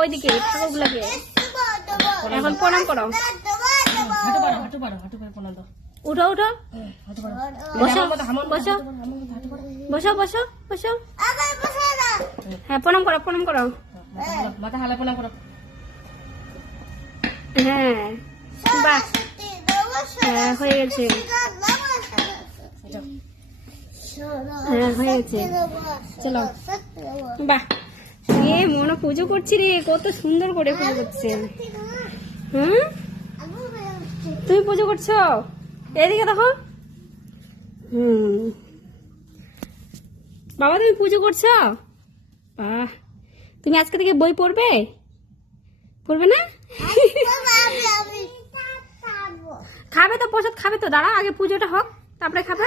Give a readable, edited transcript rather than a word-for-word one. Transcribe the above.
ওইদিকে ঠাকুরগুলোকে। এখন প্রণাম করো। উঠো উঠো, বসো বসো বসো বসো বসো। হ্যাঁ প্রণাম করো, প্রণাম করো। মাথা হালা প্রণাম করো। হ্যাঁ বাহ, হ্যাঁ হয়ে গেছে, হ্যাঁ হয়ে গেছে। চলো বাহ, এ মনে পুজো করছি রে, কত সুন্দর করে পুজো করছে। হুম, তুমি পুজো করছো, এদিকে দেখো। বাবা তুমি পুজো করছো? বাহ, তুমি আজকে থেকে বই পড়বে? পড়বে না? খাবে তো, প্রসাদ খাবে তো। দাঁড়া আগে পুজোটা হোক, তারপরে খাবে।